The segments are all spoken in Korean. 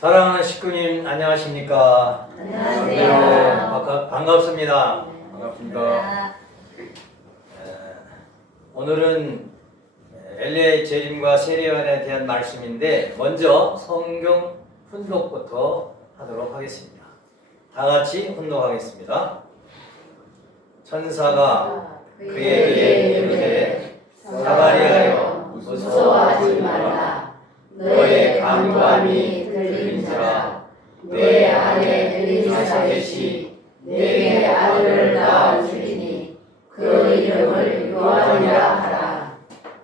사랑하는 식구님 안녕하십니까? 안녕하세요. 반갑습니다. 반갑습니다. 오늘은 엘리야의 재림과 세례요한에 대한 말씀인데 먼저 성경 훈독부터 하도록 하겠습니다. 다 같이 훈독하겠습니다. 천사가 그에게 이르되 사마리아여 무서워하지 말라. 너의 간구함이 들린지라. 내 아내 엘리사벳이 내게 아들을 낳아주리니 그 이름을 요한이라 하라.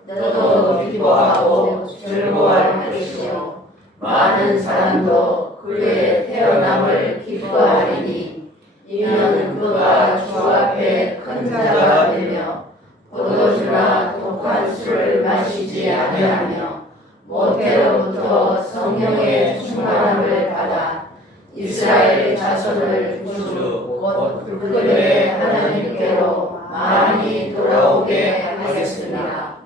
너도 기뻐하고 즐거워할 것이요 많은 사람도 그의 태어남을 기뻐하리니 이는 그가 주 앞에 큰 자가 되며 포도주나 독한 술을 마시지 아니하며 모태로부터 성령의 충만함을 받아 이스라엘 자손을 주 곧 그들의 하나님께로 많이 돌아오게 하겠습니다.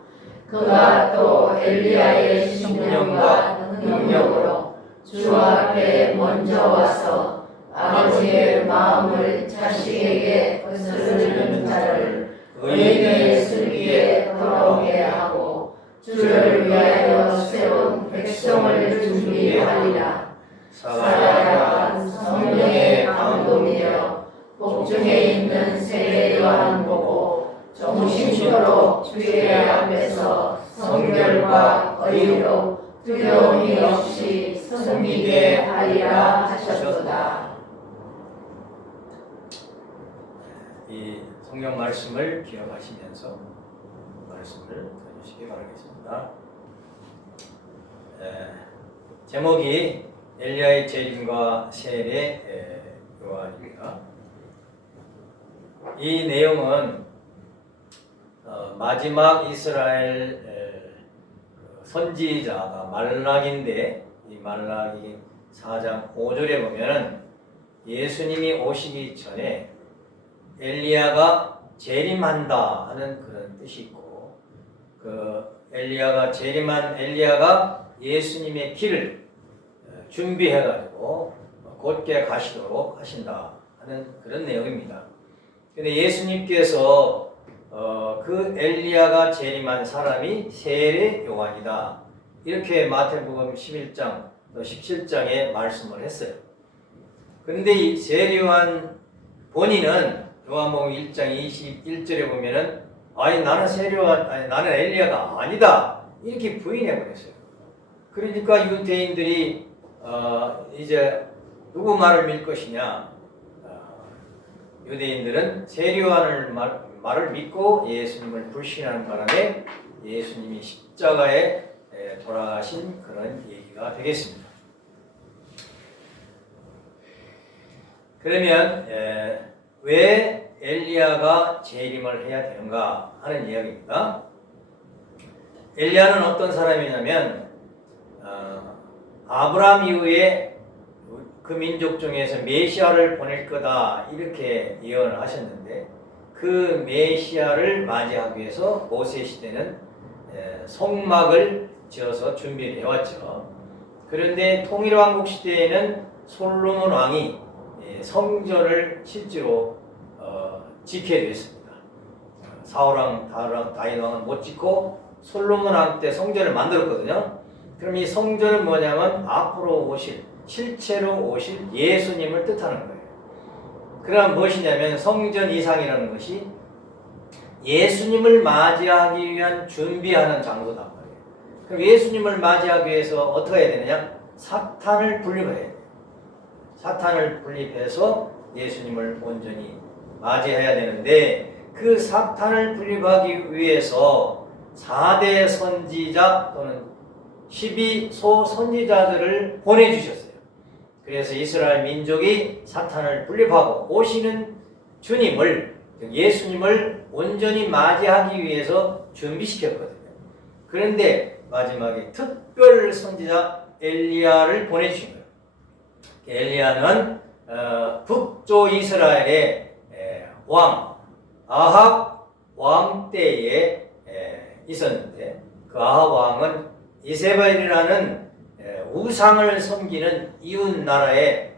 그가 또 엘리야의 신령과 능력으로 주 앞에 먼저 와서 아버지의 마음을 자식에게 거스르는 자를 의인의 슬기에 돌아오게 하고 주를 위하여 세운 백성을 준비하리라. 사라가 성령의 감동이여 복중에 있는 세례 요한 보고 정신토록 주의 앞에서 성결과 의로 두려움이 없이 섬기게 하리라 하셨도다. 이 성경 말씀을 기억하시면서 말씀을 들으시기 바라겠습니다. 제목이 엘리야의 재림과 세례 요한입니다. 이 내용은 마지막 이스라엘 선지자가 말라기인데 이 말라기 4장 5절에 보면 예수님이 오시기 전에 엘리야가 재림한다 하는 그런 뜻이 있고 그 엘리야가 재림한 엘리야가 예수님의 길을 준비해가지고 곧게 가시도록 하신다 하는 그런 내용입니다. 근데 예수님께서 그 엘리야가 재림한 사람이 세례 요한이다 이렇게 마태복음 11장 또 17장에 말씀을 했어요. 그런데 이 세례 요한 본인은 요한복음 1장 21절에 보면은 나는 세례 요한 나는 엘리야가 아니다 이렇게 부인해 버렸어요. 그러니까 유대인들이 이제 누구 말을 믿을 것이냐? 유대인들은 세례 요한을 말을 믿고 예수님을 불신하는 바람에 예수님이 십자가에 돌아가신 그런 얘기가 되겠습니다. 그러면 왜 엘리야가 재림을 해야 되는가 하는 이야기입니다. 엘리야는 어떤 사람이냐면 아브라함 이후에 그 민족 중에서 메시아를 보낼 거다 이렇게 예언을 하셨는데 그 메시아를 맞이하기 위해서 모세 시대는 성막을 지어서 준비를 해왔죠. 그런데 통일왕국 시대에는 솔로몬 왕이 성전을 실제로 지켜야 됐습니다. 사울왕, 다윗 왕은 못 짓고 솔로몬 왕 때 성전을 만들었거든요. 그럼 이 성전은 뭐냐면 앞으로 오실, 실체로 오실 예수님을 뜻하는 거예요. 그럼 무엇이냐면 성전 이상이라는 것이 예수님을 맞이하기 위한 준비하는 장소단 말이에요. 그럼 예수님을 맞이하기 위해서 어떻게 해야 되느냐? 사탄을 분립해야 돼요. 사탄을 분립해서 예수님을 온전히 맞이해야 되는데 그 사탄을 분립하기 위해서 4대 선지자 또는 12소 선지자들을 보내주셨어요. 그래서 이스라엘 민족이 사탄을 분립하고 오시는 주님을 예수님을 온전히 맞이하기 위해서 준비시켰거든요. 그런데 마지막에 특별 선지자 엘리야를 보내주신 거예요. 엘리야는 북조 이스라엘의 왕 아합 왕 때에 있었는데 그 아합 왕은 이세벨이라는 우상을 섬기는 이웃 나라의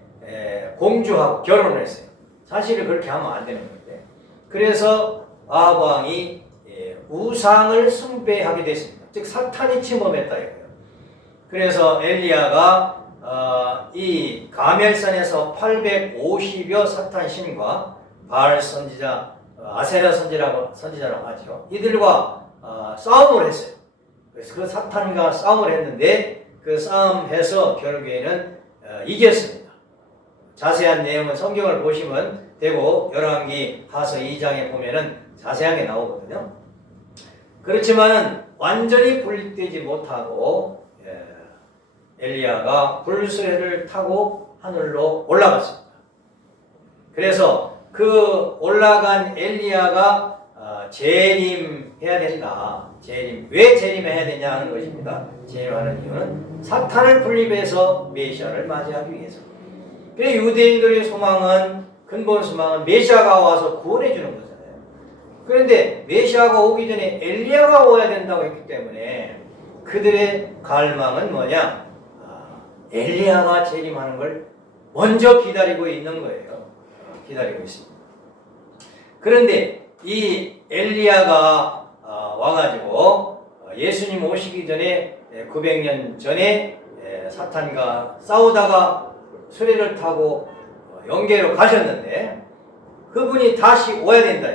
공주하고 결혼을 했어요. 사실은 그렇게 하면 안 되는 건데. 그래서 아합 왕이 우상을 숭배하게 됐습니다. 즉 사탄이 침범했다 이거예요. 그래서 엘리야가 이 가멜산에서 850여 사탄 신과 바알 선지자, 아세라 선지자라고 하죠. 이들과 싸움을 했어요. 그래서 그 사탄과 싸움을 했는데 그 싸움해서 결국에는 이겼습니다. 자세한 내용은 성경을 보시면 되고 열왕기 하서 2장에 보면은 자세하게 나오거든요. 그렇지만은 완전히 분리되지 못하고 엘리야가 불수레를 타고 하늘로 올라갔습니다. 그래서 그 올라간 엘리야가 재림해야 된다. 왜 재림해야 되냐 하는 것입니다. 재림하는 이유는 사탄을 분립해서 메시아를 맞이하기 위해서. 그래서 유대인들의 소망은 근본 소망은 메시아가 와서 구원해 주는 거잖아요. 그런데 메시아가 오기 전에 엘리야가 와야 된다고 했기 때문에 그들의 갈망은 뭐냐? 엘리야가 재림하는 걸 먼저 기다리고 있는 거예요. 기다리고 있습니다. 그런데 이 엘리야가 와가지고 예수님 오시기 전에 900년 전에 사탄과 싸우다가 수레를 타고 영계로 가셨는데 그분이 다시 오야 된다.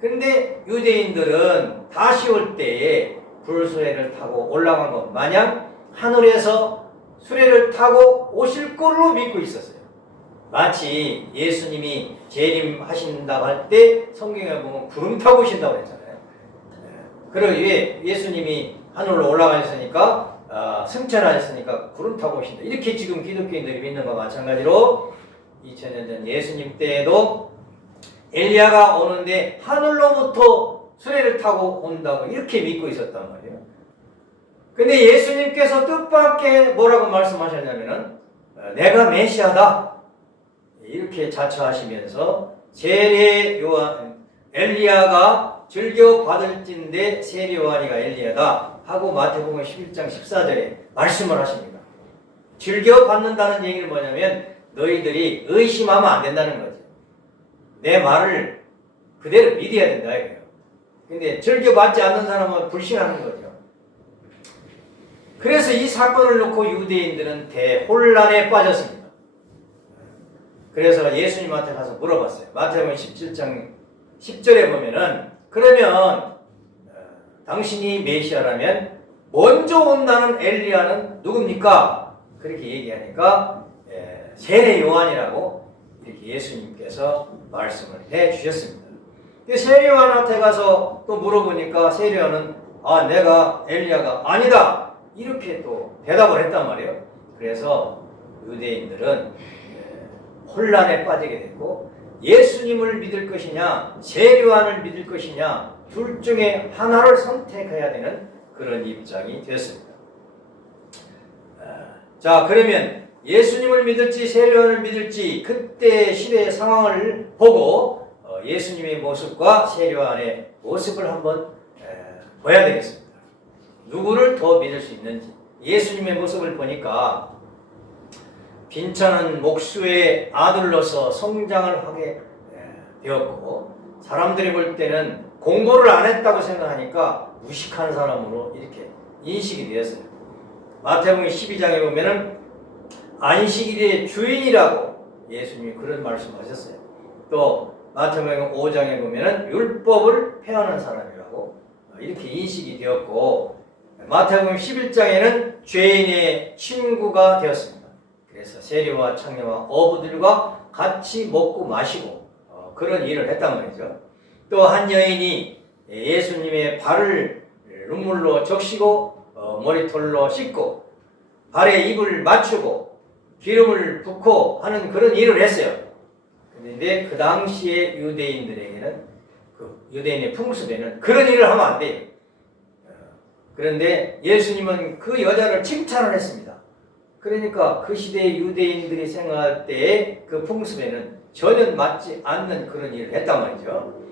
그런데 유대인들은 다시 올 때에 불수레를 타고 올라간 것 마냥 하늘에서 수레를 타고 오실 걸로 믿고 있었어요. 마치 예수님이 재림하신다고 할 때 성경에 보면 구름 타고 오신다고 했잖아요. 그리고 예수님이 하늘로 올라가셨으니까 승천하셨으니까 구름 타고 오신다. 이렇게 지금 기독교인들이 믿는 것과 마찬가지로 2000년 전 예수님 때에도 엘리야가 오는데 하늘로부터 수레를 타고 온다고 이렇게 믿고 있었단 말이에요. 근데 예수님께서 뜻밖의 뭐라고 말씀하셨냐면은 내가 메시아다 이렇게 자처하시면서 세례 요한 엘리야가 즐겨 받을진대 세례 요한이가 엘리야다 하고 마태복음 11장 14절에 말씀을 하십니다. 즐겨 받는다는 얘기는 뭐냐면 너희들이 의심하면 안 된다는 거죠. 내 말을 그대로 믿어야 된다 이거예요. 근데 즐겨 받지 않는 사람은 불신하는 거죠. 그래서 이 사건을 놓고 유대인들은 대혼란에 빠졌습니다. 그래서 예수님한테 가서 물어봤어요. 마태복음 17장 10절에 보면은 그러면 당신이 메시아라면 먼저 온다는 엘리야는 누굽니까? 그렇게 얘기하니까 세례 요한이라고 이렇게 예수님께서 말씀을 해 주셨습니다. 세례 요한한테 가서 또 물어보니까 세례 요한은 내가 엘리야가 아니다 이렇게 또 대답을 했단 말이에요. 그래서 유대인들은 혼란에 빠지게 됐고 예수님을 믿을 것이냐 세례 요한을 믿을 것이냐 둘 중에 하나를 선택해야 되는 그런 입장이 됐습니다. 자, 그러면 예수님을 믿을지 세례 요한을 믿을지 그때 시대의 상황을 보고 예수님의 모습과 세례 요한의 모습을 한번 봐야 되겠습니다. 누구를 더 믿을 수 있는지. 예수님의 모습을 보니까 빈차는 목수의 아들로서 성장을 하게 되었고 사람들이 볼 때는 공부를 안 했다고 생각하니까 무식한 사람으로 이렇게 인식이 되었어요. 마태복음 12장에 보면은 안식일의 주인이라고 예수님이 그런 말씀하셨어요. 또 마태복음 5장에 보면은 율법을 폐하는 사람이라고 이렇게 인식이 되었고 마태복음 11장에는 죄인의 친구가 되었습니다. 그래서 세리와 창녀와 어부들과 같이 먹고 마시고 그런 일을 했단 말이죠. 또 한 여인이 예수님의 발을 눈물로 적시고 머리털로 씻고 발에 입을 맞추고 기름을 붓고 하는 그런 일을 했어요. 그런데 그 당시에 유대인들에게는 그 유대인의 풍습에는 그런 일을 하면 안 돼요. 그런데 예수님은 그 여자를 칭찬을 했습니다. 그러니까 그 시대의 유대인들이 생각할 때의 그 풍습에는 전혀 맞지 않는 그런 일을 했단 말이죠.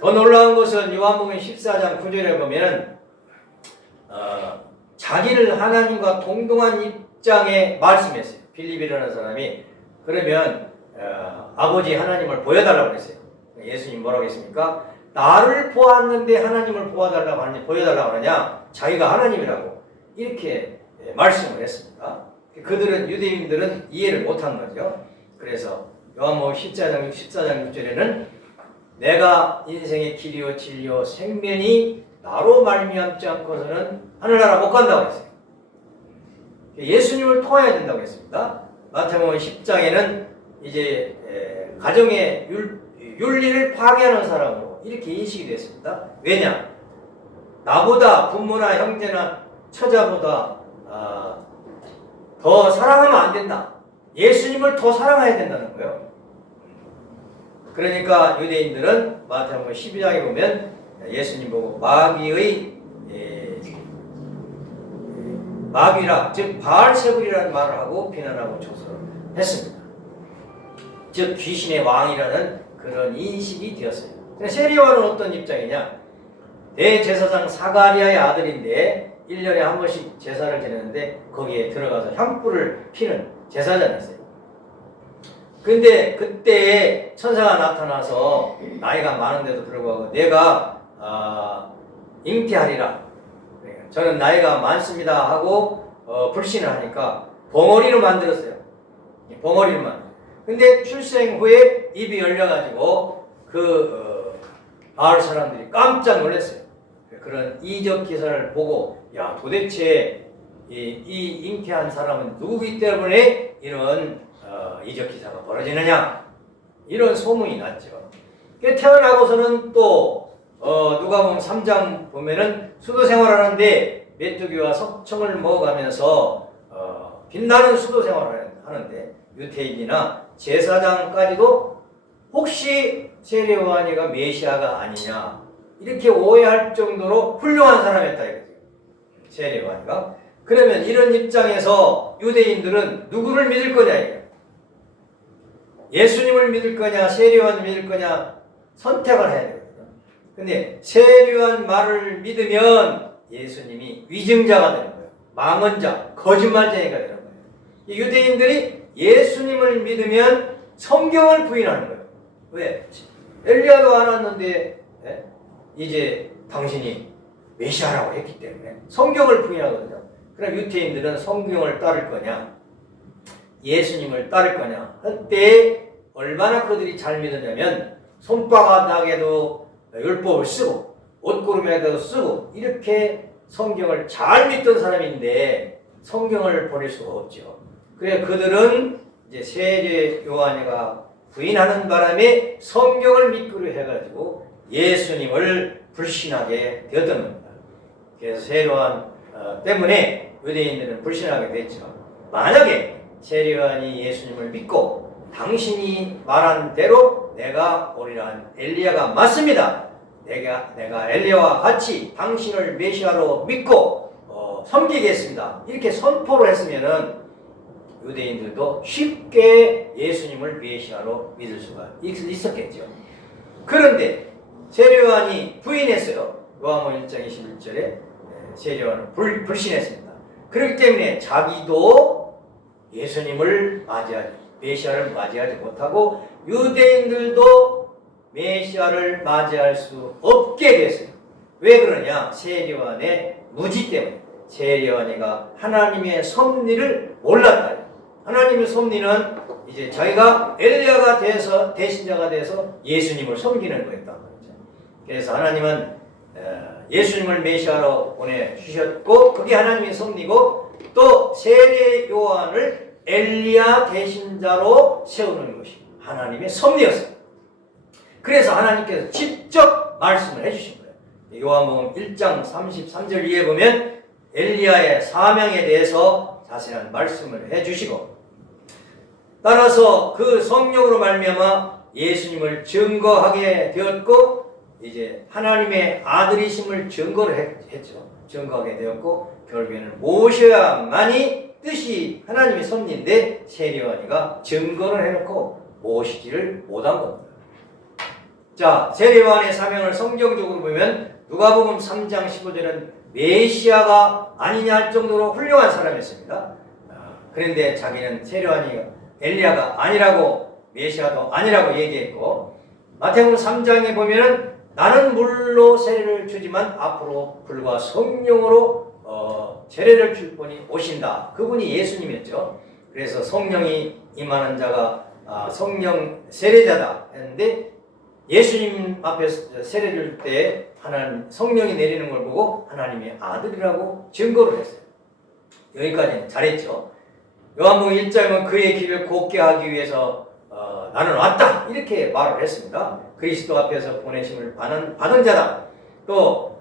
더 놀라운 것은 요한복음 14장 9절에 보면 자기를 하나님과 동등한 10장에 말씀했어요. 빌립이라는 사람이 그러면 아버지 하나님을 보여달라고 그랬어요. 예수님 뭐라고 했습니까? 나를 보았는데 하나님을 보여달라고 하느냐? 자기가 하나님이라고 이렇게 말씀을 했습니다. 그들은 유대인들은 이해를 못한 거죠. 그래서 요한복음 14장 6절에는 내가 인생의 길이요 진리요 생명이 나로 말미암지 않고서는 하늘나라 못 간다고 했어요. 예수님을 통해야 된다고 했습니다. 마태복음 10장에는 이제 가정의 윤리를 파괴하는 사람으로 이렇게 인식이 됐습니다. 왜냐? 나보다 부모나 형제나 처자보다 더 사랑하면 안 된다. 예수님을 더 사랑해야 된다는 거예요. 그러니까 유대인들은 마태복음 12장에 보면 예수님 보고 마귀라 즉 바알세불이라는 말을 하고 비난하고 조소를 했습니다. 즉 귀신의 왕이라는 그런 인식이 되었어요. 세리와는 어떤 입장이냐? 대제사장 사가리아의 아들인데 1년에 한 번씩 제사를 지내는데 거기에 들어가서 향불을 피는 제사장이었어요. 근데 그때 천사가 나타나서 나이가 많은데도 불구하고 내가 잉태하리라. 저는 나이가 많습니다 하고 불신을 하니까 벙어리로 만들었어요. 벙어리로만. 근데 출생 후에 입이 열려가지고 마을 사람들이 깜짝 놀랐어요. 그런 이적 기사를 보고 야 도대체 이 잉태한 사람은 누구기 때문에 이런 이적 기사가 벌어지느냐 이런 소문이 났죠. 태어나고서는 또 누가복음 3장 보면은 수도 생활하는데 메뚜기와 석청을 먹어가면서 빛나는 수도 생활을 하는데 유대인이나 제사장까지도 혹시 세례 요한이가 메시아가 아니냐 이렇게 오해할 정도로 훌륭한 사람이었다 이거죠. 세례 요한이가. 그러면 이런 입장에서 유대인들은 누구를 믿을 거냐 이거예요. 예수님을 믿을 거냐 세례 요한을 믿을 거냐 선택을 해야 되거든요. 근데 세례 요한 말을 믿으면 예수님이 위증자가 되는 거예요. 망언자, 거짓말쟁이가 되는 거예요. 유대인들이 예수님을 믿으면 성경을 부인하는 거예요. 왜? 엘리야도 안 왔는데 이제 당신이 메시아라고 했기 때문에 성경을 부인하거든요. 그럼 유대인들은 성경을 따를 거냐 예수님을 따를 거냐 할 때 얼마나 그들이 잘 믿었냐면 손바닥에도 율법을 쓰고 옷구름에도 쓰고 이렇게 성경을 잘 믿던 사람인데 성경을 버릴 수가 없죠. 그래 그들은 이제 세례 요한이가 부인하는 바람에 성경을 믿기로 해가지고 예수님을 불신하게 되었던 겁니다. 그래서 세례 요한 때문에 유대인들은 불신하게 됐죠. 만약에 세례 요한이 예수님을 믿고 당신이 말한 대로 내가 오리란 엘리야가 맞습니다. 내가 엘리야와 같이 당신을 메시아로 믿고 섬기겠습니다. 이렇게 선포를 했으면은 유대인들도 쉽게 예수님을 메시아로 믿을 수가 있었겠죠. 그런데 세례 요한이 부인했어요. 요한복음 1장 21절에 세례 요한은 불신했습니다. 그렇기 때문에 자기도 예수님을 메시아를 맞이하지 못하고 유대인들도 메시아를 맞이할 수 없게 됐어요. 왜 그러냐? 세례 요한의 무지 때문에. 세례 요한이가 하나님의 섭리를 몰랐다. 하나님의 섭리는 이제 자기가 엘리야가 돼서 대신자가 돼서 예수님을 섬기는 거였단 말이죠. 그래서 하나님은 예수님을 메시아로 보내주셨고 그게 하나님의 섭리고 또 세례 요한을 엘리야 대신자로 세우는 것이 하나님의 섭리였어요. 그래서 하나님께서 직접 말씀을 해주신 거예요. 요한복음 1장 33절 위에 보면 엘리야의 사명에 대해서 자세한 말씀을 해주시고 따라서 그 성령으로 말미암아 예수님을 증거하게 되었고 이제 하나님의 아들이심을 증거를 했죠. 증거하게 되었고 결국에는 모셔야만이 뜻이 하나님의 섭리인데 세례 요한이가 증거를 해놓고 모시지를 못한 겁니다. 자, 세례 요한의 사명을 성경적으로 보면 누가복음 3장 15절은 메시아가 아니냐 할 정도로 훌륭한 사람이었습니다. 그런데 자기는 세례요한이 엘리야가 아니라고, 메시아도 아니라고 얘기했고, 마태복음 3장에 보면은 나는 물로 세례를 주지만 앞으로 불과 성령으로 세례를 줄 분이 오신다. 그분이 예수님이었죠. 그래서 성령이 임하는 자가 성령 세례자다 했는데, 예수님 앞에서 세례를 줄 때 하나님 성령이 내리는 걸 보고 하나님의 아들이라고 증거를 했어요. 여기까지는 잘했죠. 요한복음 1장은 그의 길을 곱게 하기 위해서 나는 왔다 이렇게 말을 했습니다. 그리스도 앞에서 보내심을 받은 자다. 또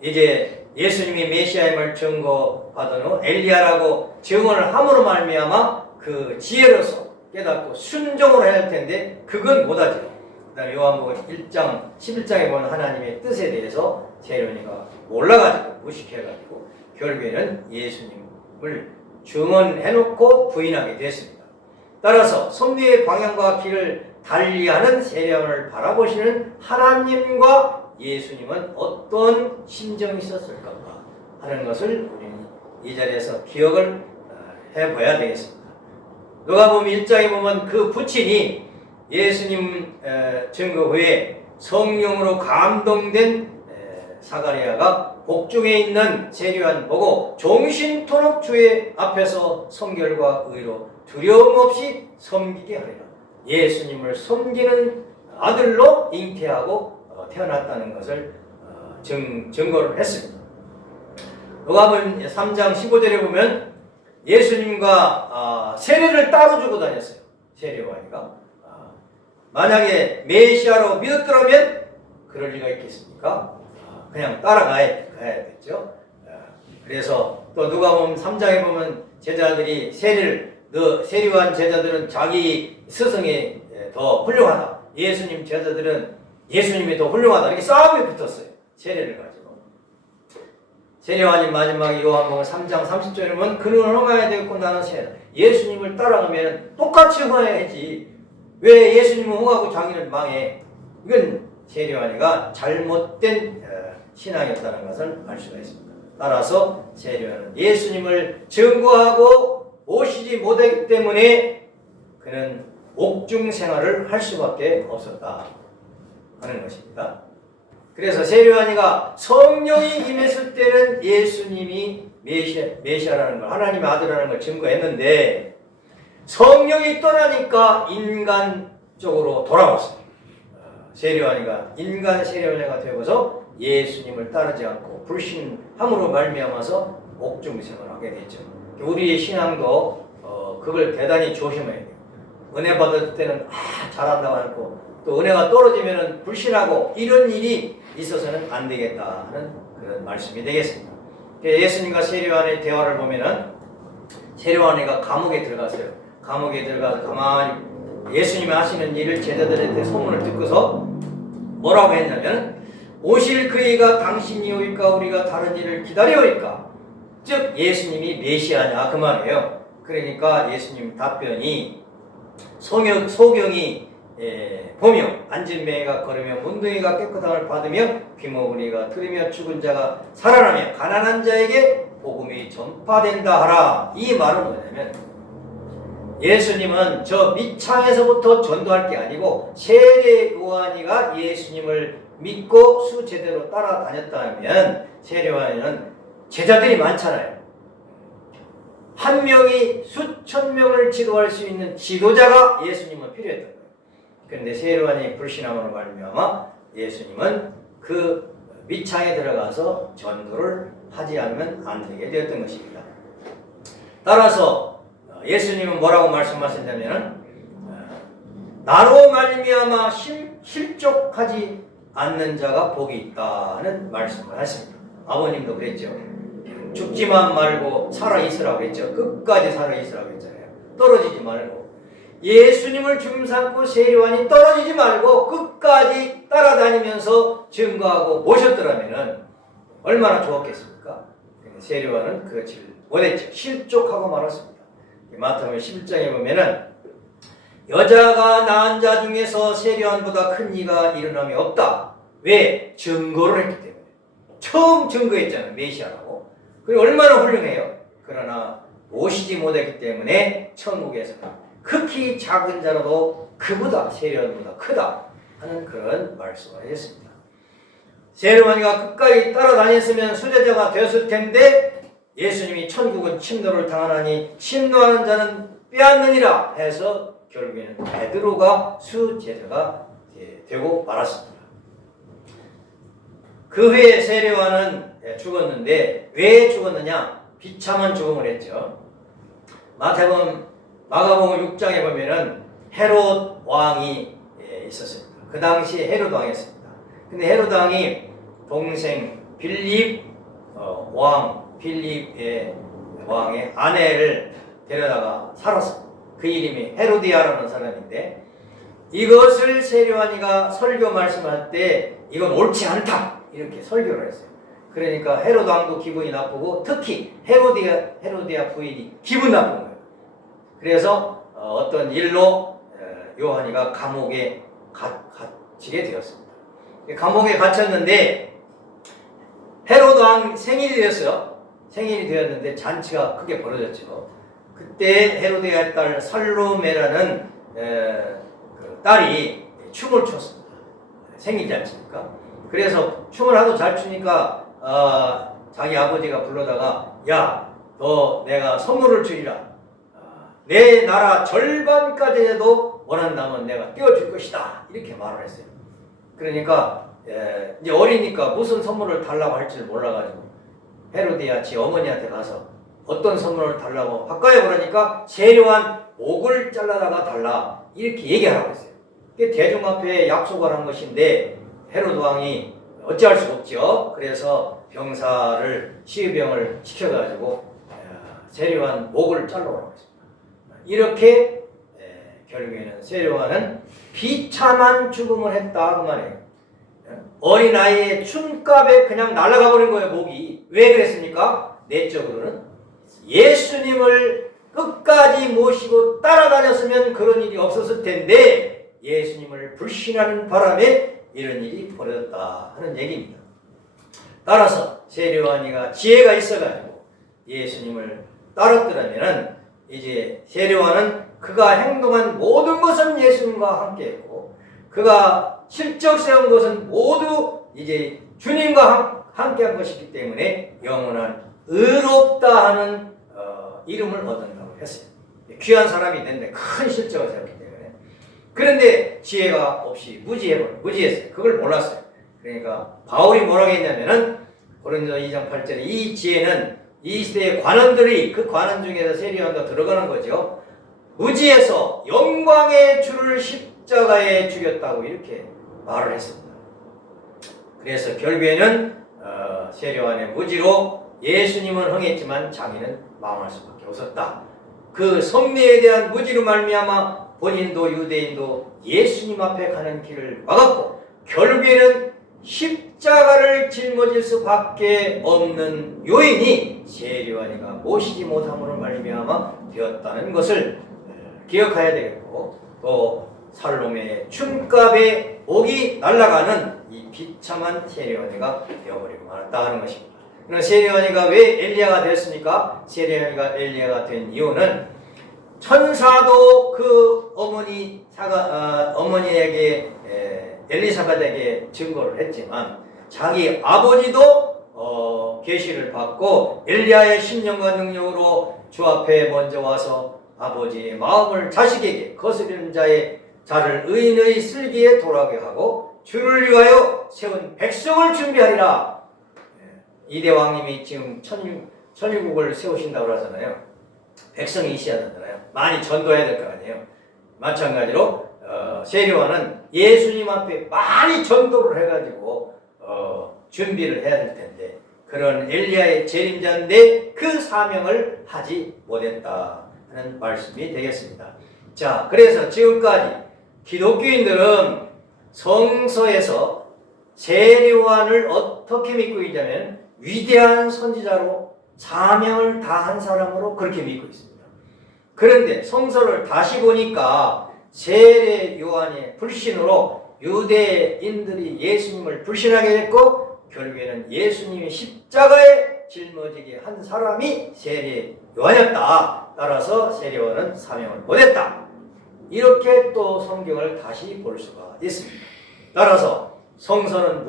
이제 예수님이 메시아임을 증거받은 후 엘리야라고 증언을 함으로 말미암아 그 지혜로서 깨닫고 순종을 해야 할 텐데 그건 못하죠. 그다음에 요한복음 1장 11장에 보면 하나님의 뜻에 대해서 세례요한이가 몰라가지고 무식해가지고 결국에는 예수님을 증언해놓고 부인하게 됐습니다. 따라서 섭리의 방향과 길을 달리하는 세례요한을 바라보시는 하나님과 예수님은 어떤 심정이 있었을 건가 하는 것을 우리는 이 자리에서 기억을 해봐야 되겠습니다. 누가복음 1장에 보면 그 부친이 예수님 증거 후에 성령으로 감동된 사가랴가 복중에 있는 세례요한 보고 종신토록 주의 앞에서 성결과 의로 두려움 없이 섬기게 하리라. 예수님을 섬기는 아들로 잉태하고 태어났다는 것을 증거를 했습니다. 누가복음 3장 15절에 보면 예수님과 세례를 따로 주고 다녔어요. 세례요한이가 만약에 메시아로 믿었더라면 그럴 리가 있겠습니까? 그냥 따라가야겠죠. 그래서 또 누가복음 3장에 보면 제자들이 세례요한 제자들은 자기 스승이 더 훌륭하다. 예수님 제자들은 예수님이 더 훌륭하다. 이렇게 싸움이 붙었어요. 세례를 가지고. 세례요한이 마지막에 요한복음 3장 30절에 보면 그는 흥하여야 되겠고 나는 세례. 예수님을 따라가면 똑같이 흥하여야지. 왜 예수님은 흥하고 자기는 망해? 이건 세례요한이가 잘못된 신앙이었다는 것을 알 수가 있습니다. 따라서 세례요한은 예수님을 증거하고 오시지 못했기 때문에 그는 옥중 생활을 할 수밖에 없었다 하는 것입니다. 그래서 세례요한이가 성령이 임했을 때는 예수님이 메시아라는 걸, 하나님의 아들이라는 걸 증거했는데 성령이 떠나니까 인간적으로 돌아왔어요. 세례요한이가 인간 세례요한이가 되어서 예수님을 따르지 않고 불신함으로 말미암아서 옥중생을 하게 됐죠. 우리의 신앙도 그걸 대단히 조심해야 돼요. 은혜 받을 때는 잘한다고 하고 또 은혜가 떨어지면 불신하고 이런 일이 있어서는 안 되겠다 하는 그런 말씀이 되겠습니다. 예수님과 세례요한의 대화를 보면은 세례요한이가 감옥에 들어갔어요. 감옥에 들어가서 가만히 예수님이 하시는 일을 제자들한테 소문을 듣고서 뭐라고 했냐면 오실 그이가 당신이오일까 우리가 다른 일을 기다려오일까? 즉 예수님이 메시아냐 그 말이에요. 그러니까 예수님 답변이 소경이 보며 앉은 매가 걸으며 문둥이가 깨끗함을 받으며 귀머거리가 들으며 죽은 자가 살아나며 가난한 자에게 복음이 전파된다 하라. 이 말은 뭐냐면 예수님은 저 밑창에서부터 전도할 게 아니고 세례요한이가 예수님을 믿고 수제대로 따라다녔다면 세례요한이는 제자들이 많잖아요. 한 명이 수천 명을 지도할 수 있는 지도자가 예수님은 필요했던 거예요. 그런데 세례요한이 불신함으로 말미암아 예수님은 그 밑창에 들어가서 전도를 하지 않으면 안 되게 되었던 것입니다. 따라서 예수님은 뭐라고 말씀하셨냐면 나로 말미암아 실족하지 않는 자가 복이 있다는 말씀을 하십니다. 아버님도 그랬죠. 죽지만 말고 살아있으라고 했죠. 끝까지 살아있으라고 했잖아요. 떨어지지 말고. 예수님을 죽음 삼고 세례요한이 떨어지지 말고 끝까지 따라다니면서 증거하고 모셨더라면 얼마나 좋았겠습니까? 세례요한은 그렇지 못했죠. 실족하고 말았습니다. 마태복음 11장에 보면은 여자가 낳은 자 중에서 세례요한보다 큰 이가 일어남이 없다. 왜? 증거를 했기 때문에. 처음 증거했잖아요. 메시아라고. 그리고 얼마나 훌륭해요. 그러나 모시지 못했기 때문에 천국에서는 극히 작은 자라도 그보다 세례요한보다 크다 하는 그런 말씀을 했습니다. 세례요한이가 끝까지 따라다녔으면 수제자가 되었을 텐데 예수님이 천국은 침노를 당하나니 침노하는 자는 빼앗느니라 해서 결국에는 베드로가 수제자가 되고 말았습니다. 그 후에 세례요한은 죽었는데 왜 죽었느냐? 비참한 죽음을 했죠. 마가복음 6장에 보면은 헤롯 왕이 있었습니다. 그 당시 헤롯 왕이었습니다. 근데 헤롯 왕이 동생 빌립의 왕의 아내를 데려다가 살았습니다. 그 이름이 헤로디아라는 사람인데 이것을 세례요한이가 설교 말씀할 때 이건 옳지 않다 이렇게 설교를 했어요. 그러니까 헤롯 왕도 기분이 나쁘고 특히 헤로디아 부인이 기분 나쁜 거예요. 그래서 어떤 일로 요한이가 감옥에 갇히게 되었습니다. 감옥에 갇혔는데 헤롯 왕 생일이 되었어요. 생일이 되었는데 잔치가 크게 벌어졌죠. 그때 헤로디아의 딸 살로메라는 그 딸이 춤을 췄습니다. 생일 잔치니까. 그래서 춤을 하도 잘 추니까 자기 아버지가 불러다가 야, 너 내가 선물을 주리라. 내 나라 절반까지 해도 원한다면 내가 띄워줄 것이다. 이렇게 말을 했어요. 그러니까 이제 어리니까 무슨 선물을 달라고 할지 몰라가지고 헤로디아 지 어머니한테 가서 어떤 선물을 달라고 바꿔요 그러니까 세례요한 목을 잘라다가 달라 이렇게 얘기하라고 했어요. 대중 앞에 약속을 한 것인데 헤롯 왕이 어찌할 수 없죠. 그래서 시의병을 시켜가지고 세례요한 목을 잘라오라고 했습니다. 이렇게 결국에는 세례요한은 비참한 죽음을 했다 그 말이에요. 어린아이의 춤값에 그냥 날아가 버린 거예요. 목이. 왜 그랬습니까? 내적으로는 예수님을 끝까지 모시고 따라다녔으면 그런 일이 없었을 텐데 예수님을 불신하는 바람에 이런 일이 벌어졌다 하는 얘기입니다. 따라서 세례요한이가 지혜가 있어가지고 예수님을 따랐더라면 이제 세례요한은 그가 행동한 모든 것은 예수님과 함께했고 그가 실적 세운 것은 모두 이제 주님과 함께한 것이기 때문에 영원한 의롭다 하는 이름을 얻는다고 했어요. 귀한 사람이 됐는데 큰 실적을 세웠기 때문에. 그런데 지혜가 없이 무지했어요. 그걸 몰랐어요. 그러니까 바울이 뭐라고 했냐면은 고린도 2장 8절에 이 지혜는 이 시대의 관원들이 그 관원 중에서 세례요한도 들어가는 거죠. 무지해서 영광의 주를 십자가에 죽였다고 이렇게 말을 했습니다. 그래서 결국에는 세례요한의 무지로 예수님은 흥했지만 자기는 망할 수밖에 없었다. 그 섭리에 대한 무지로 말미암아 본인도 유대인도 예수님 앞에 가는 길을 막았고 결국에는 십자가를 짊어질 수밖에 없는 요인이 세례요한이가 모시지 못함으로 말미암아 되었다는 것을 기억해야 되겠고 또 살로메의 춤값에 목이 날아가는 이 비참한 세례요한이가 되어버리고 말았다 하는 것입니다. 그러나 세례요한이가 왜 엘리야가 됐습니까? 세례요한이가 엘리야가 된 이유는 천사도 그 어머니에게 엘리사벳에게 증거를 했지만 자기 아버지도 계시를 받고 엘리야의 심령과 능력으로 주 앞에 먼저 와서 아버지의 마음을 자식에게 거스리는 자를 의인의 쓸기에 돌아가게 하고 주를 위하여 세운 백성을 준비하리라. 이대 왕님이 지금 천일국을 세우신다고 하잖아요. 백성이 있어야 되잖아요. 많이 전도해야 될 거 아니에요. 마찬가지로 세례요한은 예수님 앞에 많이 전도를 해가지고 준비를 해야 될 텐데 그런 엘리야의 재림자인데 그 사명을 하지 못했다 하는 말씀이 되겠습니다. 자, 그래서 지금까지 기독교인들은 성서에서 세례요한을 어떻게 믿고 있냐면 위대한 선지자로 사명을 다한 사람으로 그렇게 믿고 있습니다. 그런데 성서를 다시 보니까 세례요한의 불신으로 유대인들이 예수님을 불신하게 됐고 결국에는 예수님이 십자가에 짊어지게 한 사람이 세례 요한이었다. 따라서 세례 요한은 사명을 못했다. 이렇게 또 성경을 다시 볼 수가 있습니다. 따라서 성경은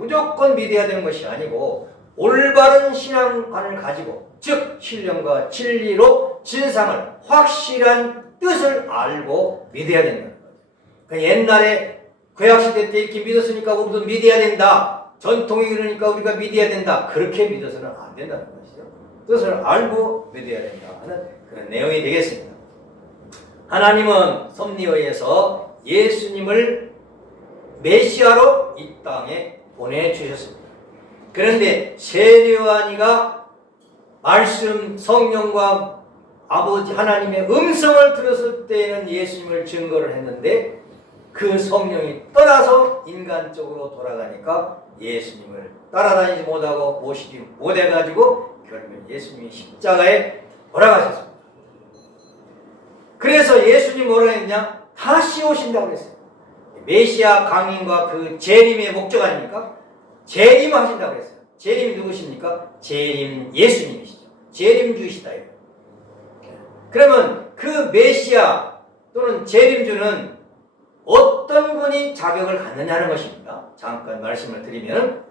무조건 믿어야 되는 것이 아니고 올바른 신앙관을 가지고, 즉 신령과 진리로 진상을, 확실한 뜻을 알고 믿어야 된다는 거죠. 옛날에 구약시대 때 이렇게 믿었으니까 우리도 믿어야 된다, 전통이 그러니까 우리가 믿어야 된다, 그렇게 믿어서는 안 된다는 것이죠. 뜻을 알고 믿어야 된다 하는 그런 내용이 되겠습니다. 하나님은 섭리에 의해서 예수님을 메시아로 이 땅에 보내주셨습니다. 그런데 세례 요한이가 말씀, 성령과 아버지 하나님의 음성을 들었을 때에는 예수님을 증거를 했는데, 그 성령이 떠나서 인간적으로 돌아가니까 예수님을 따라다니지 못하고 모시지 못해가지고 결국 예수님이 십자가에 돌아가셨습니다. 그래서 예수님 뭐라 했냐? 다시 오신다고 했어요. 메시아 강림과 그 재림의 목적 아닙니까? 재림하신다고 했어요. 재림이 누구십니까? 재림 예수님이시죠. 재림주시다. 그러면 그 메시아 또는 재림주는 어떤 분이 자격을 갖느냐는 것입니다. 잠깐 말씀을 드리면,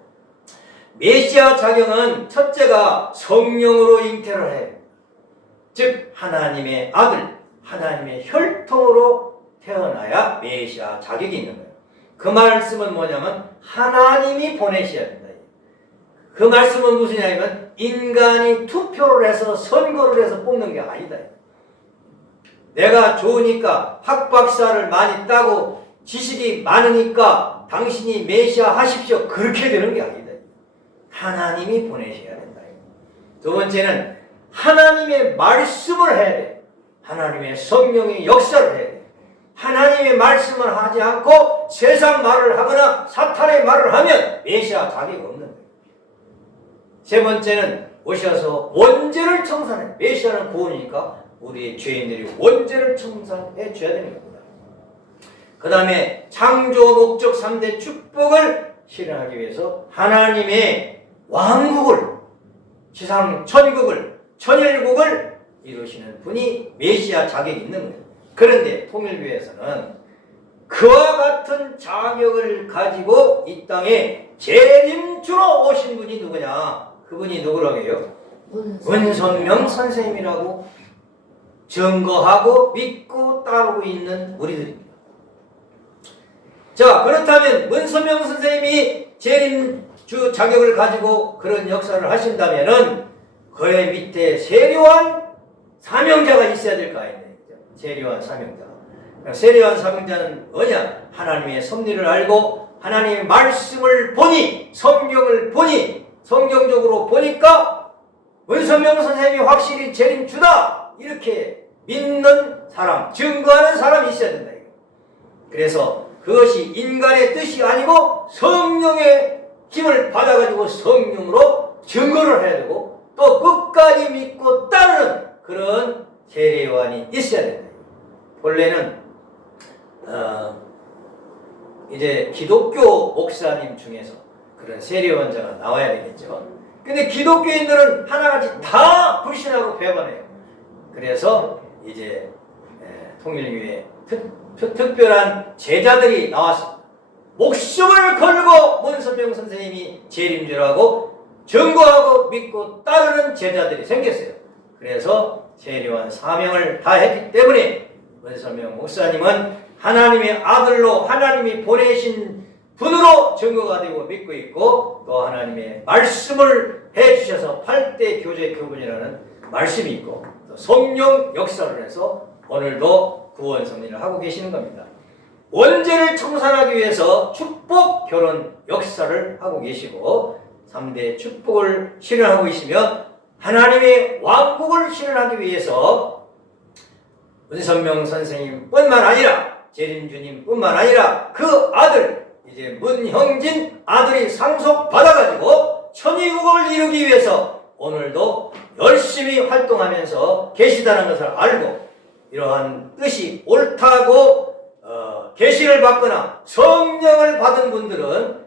메시아 자격은 첫째가 성령으로 잉태를 해요. 즉 하나님의 아들, 하나님의 혈통으로 태어나야 메시아 자격이 있는 거예요. 그 말씀은 뭐냐면 하나님이 보내셔야 된다. 그 말씀은 무엇이냐면 인간이 투표를 해서 선거를 해서 뽑는 게 아니다. 내가 좋으니까 학박사를 많이 따고 지식이 많으니까 당신이 메시아 하십시오, 그렇게 되는 게 아니다. 하나님이 보내셔야 된다. 두 번째는 하나님의 말씀을 해야 돼. 하나님의 성령의 역사를 해야 돼. 하나님의 말씀을 하지 않고 세상 말을 하거나 사탄의 말을 하면 메시아 자격이 없는 거예요. 세 번째는 오셔서 원죄를 청산해. 메시아는 구원이니까 우리의 죄인들이 원죄를 청산해 줘야 되는 겁니다. 그 다음에 창조 목적 3대 축복을 실현하기 위해서 하나님의 왕국을, 지상 천국을, 천일국을 이루시는 분이 메시아 자격이 있는 거예요. 그런데 통일교회에서는 그와 같은 자격을 가지고 이 땅에 재림주로 오신 분이 누구냐? 그분이 누구라고 해요? 문선명 선생님이라고 증거하고 믿고 따르고 있는 우리들입니다. 자, 그렇다면 문선명 선생님이 재림주 자격을 가지고 그런 역사를 하신다면은 그의 밑에 세례요한 사명자가 있어야 될 거 아니에요. 세례요한 사명자. 세례요한 사명자는 뭐냐? 하나님의 섭리를 알고 하나님의 말씀을 보니, 성경을 보니, 성경적으로 보니까 문선명 선생님이 확실히 재림주다, 이렇게 믿는 사람, 증거하는 사람이 있어야 된다. 그래서 그것이 인간의 뜻이 아니고 성령의 힘을 받아가지고 성령으로 증거를 해야 되고 또 끝까지 믿고 따르는 그런 세례요한이 있어야 된다. 본래는 이제 기독교 목사님 중에서 그런 세례요한자가 나와야 되겠죠. 근데 기독교인들은 하나같이 다 불신하고 배반해요. 그래서 이제 통일교회 특별한 제자들이 나왔습니다. 목숨을 걸고 문선명 선생님이 재림주라고 증거하고 믿고 따르는 제자들이 생겼어요. 그래서 세례요한 사명을 다 했기 때문에 문선명 목사님은 하나님의 아들로 하나님이 보내신 분으로 증거가 되고 믿고 있고, 또 하나님의 말씀을 해주셔서 8대 교제 교분이라는 말씀이 있고, 또 성령 역사를 해서 오늘도 구원 섭리를 하고 계시는 겁니다. 원죄를 청산하기 위해서 축복 결혼 역사를 하고 계시고 3대 축복을 실현하고 있으며, 하나님의 왕국을 실현하기 위해서 문선명 선생님 뿐만 아니라 재림주님 뿐만 아니라 그 아들 이제 문형진 아들이 상속받아가지고 천의국을 이루기 위해서 오늘도 열심히 활동하면서 계시다는 것을 알고, 이러한 뜻이 옳다고 계시를 받거나 성령을 받은 분들은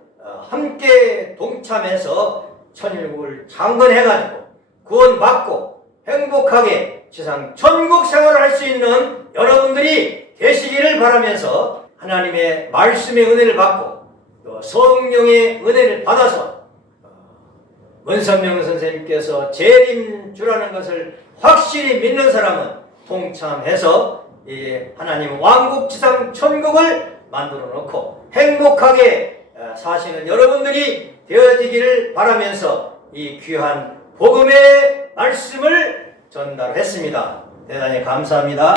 함께 동참해서 천일국을 창건해가지고 구원받고 행복하게 지상 천국 생활을 할 수 있는 여러분들이 되시기를 바라면서 하나님의 말씀의 은혜를 받고 또 성령의 은혜를 받아서 문선명 선생님께서 재림주라는 것을 확실히 믿는 사람은 동참해서 이 하나님 왕국 지상 천국을 만들어 놓고 행복하게 사시는 여러분들이 되어지기를 바라면서 이 귀한 복음의 말씀을 전달했습니다. 대단히 감사합니다.